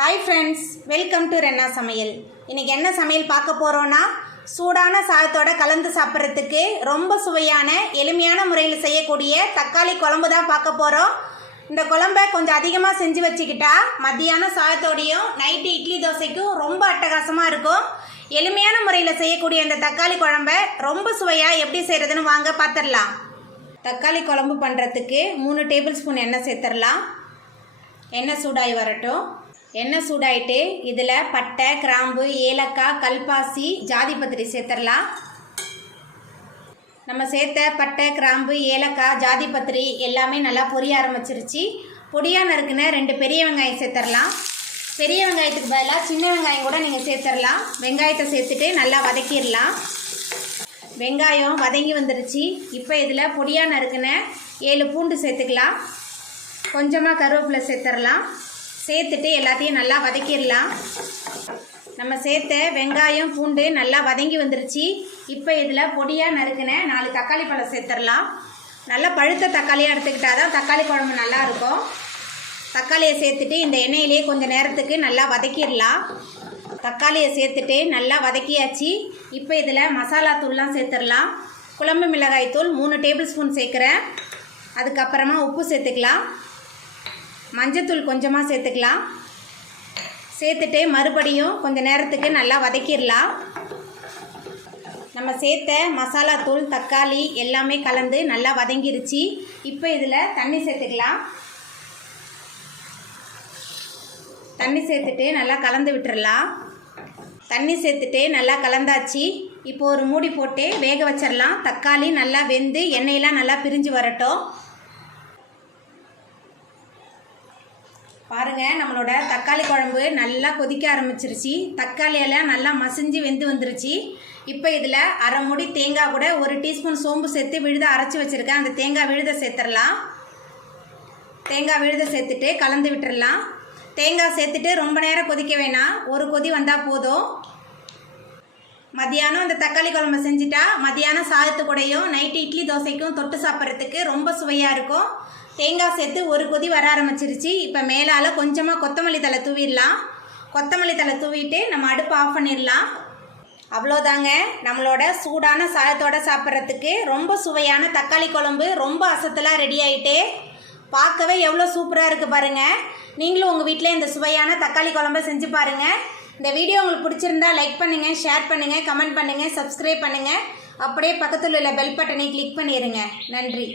Hi friends, welcome to Renna சமையல். இன்றைக்கி என்ன சமையல் பார்க்க போகிறோன்னா, சூடான சாதத்தோட கலந்து சாப்பிட்றதுக்கு ரொம்ப சுவையான எளிமையான முறையில் செய்யக்கூடிய தக்காளி குழம்பு தான் பார்க்க போகிறோம். இந்த குழம்பை கொஞ்சம் அதிகமாக செஞ்சு வச்சுக்கிட்டா மத்தியான சாதத்தோடையும் நைட்டு இட்லி தோசைக்கும் ரொம்ப அட்டகாசமாக இருக்கும். எளிமையான முறையில் செய்யக்கூடிய இந்த தக்காளி குழம்பை ரொம்ப சுவையாக எப்படி செய்கிறதுன்னு வாங்க பார்த்துடலாம். தக்காளி குழம்பு பண்ணுறதுக்கு 3 டேபிள் ஸ்பூன் எண்ணெய் சேர்த்துடலாம். எண்ணெய் சூடாகி வரட்டும். எண்ணெய் சூடாயிட்டு இதில் பட்டை, கிராம்பு, ஏலக்காய், கல்பாசி, ஜாதிபத்திரி சேர்த்துடலாம். நம்ம சேர்த்த பட்டை, கிராம்பு, ஏலக்காய், ஜாதிபத்திரி எல்லாமே நல்லா பொரிய ஆரம்பிச்சிருச்சு. பொடியாக நறுக்குன 2 பெரிய வெங்காயம் சேர்த்துடலாம். பெரிய வெங்காயத்துக்கு பதிலாக சின்ன வெங்காயம் கூட நீங்கள் சேர்த்துடலாம். வெங்காயத்தை சேர்த்துட்டு நல்லா வதக்கிடலாம். வெங்காயம் வதங்கி வந்துருச்சு. இப்போ இதில் பொடியாக நறுக்குன 7 பூண்டு சேர்த்துக்கலாம். கொஞ்சமாக கருவேப்பிலை சேர்த்துடலாம். சேர்த்துட்டு எல்லாத்தையும் நல்லா வதக்கிடலாம். நம்ம சேர்த்த வெங்காயம், பூண்டு நல்லா வதங்கி வந்துருச்சு. இப்போ இதில் பொடியாக நறுக்குன 4 தக்காளி பழம் சேர்த்துடலாம். நல்லா பழுத்த தக்காளியாக எடுத்துக்கிட்டால் தான் தக்காளி குழம்பு நல்லாயிருக்கும். தக்காளியை சேர்த்துட்டு இந்த எண்ணெயிலே கொஞ்சம் நேரத்துக்கு நல்லா வதக்கிடலாம். தக்காளியை சேர்த்துட்டு நல்லா வதக்கியாச்சு. இப்போ இதில் மசாலா தூள்லாம் சேர்த்துடலாம். குழம்பு மிளகாய் தூள் 3 டேபிள் ஸ்பூன் சேர்க்குறேன். அதுக்கப்புறமா உப்பு சேர்த்துக்கலாம். மஞ்சத்தூள் கொஞ்சமாக சேர்த்துக்கலாம். சேர்த்துட்டு மறுபடியும் கொஞ்சம் நேரத்துக்கு நல்லா வதக்கிடலாம். நம்ம சேர்த்த மசாலா தூள், தக்காளி எல்லாமே கலந்து நல்லா வதங்கிருச்சு. இப்போ இதில் தண்ணி சேர்த்துக்கலாம். தண்ணி சேர்த்துட்டு நல்லா கலந்து விட்டுறலாம். தண்ணி சேர்த்துட்டு நல்லா கலந்தாச்சு. இப்போ ஒரு மூடி போட்டு வேக வச்சிடலாம். தக்காளி நல்லா வெந்து எண்ணெயெல்லாம் நல்லா பிரிஞ்சு வரட்டும். பாருங்கள், நம்மளோட தக்காளி குழம்பு நல்லா கொதிக்க ஆரம்பிச்சிருச்சு. தக்காளியெல்லாம் நல்லா மசிஞ்சு வெந்து வந்துருச்சு. இப்போ இதில் அரை மூடி தேங்காய் கூட 1 டீஸ்பூன் சோம்பு சேர்த்து விழுத அரைச்சி வச்சுருக்கேன். அந்த தேங்காய் விழுத சேர்த்துடலாம். தேங்காய் விழுத சேர்த்துட்டு கலந்து விட்டுடலாம். தேங்காய் சேர்த்துட்டு ரொம்ப நேரம் கொதிக்க வேணாம், ஒரு கொதி வந்தால் போதும். மதியானம் இந்த தக்காளி குழம்பு செஞ்சுட்டா மதியானம் சாதத்து கூடையும் நைட்டு இட்லி தோசைக்கும் தொட்டு சாப்பிட்றதுக்கு ரொம்ப சுவையாக இருக்கும். தேங்காய் சேர்த்து ஒரு கொதி வர ஆரம்பிச்சிருச்சு. இப்போ மேலால் கொஞ்சமாக கொத்தமல்லி தழை தூவிடலாம். கொத்தமல்லி தழை தூவிட்டு நம்ம அடுப்பு ஆஃப் பண்ணிடலாம். அவ்வளோதாங்க, நம்மளோட சூடான சாதத்தோடு சாப்பிட்றதுக்கு ரொம்ப சுவையான தக்காளி குழம்பு ரொம்ப அசத்தலாக ரெடி ஆகிட்டு பார்க்கவே எவ்வளோ சூப்பராக இருக்குது பாருங்கள். நீங்களும் உங்கள் வீட்டில் இந்த சுவையான தக்காளி குழம்பை செஞ்சு பாருங்கள். இந்த வீடியோ உங்களுக்கு பிடிச்சிருந்தா லைக் பண்ணுங்கள், ஷேர் பண்ணுங்கள், கமெண்ட் பண்ணுங்கள், சப்ஸ்கிரைப் பண்ணுங்கள். அப்படியே பக்கத்தில் உள்ள பெல் பட்டனை கிளிக் பண்ணிடுங்க. நன்றி.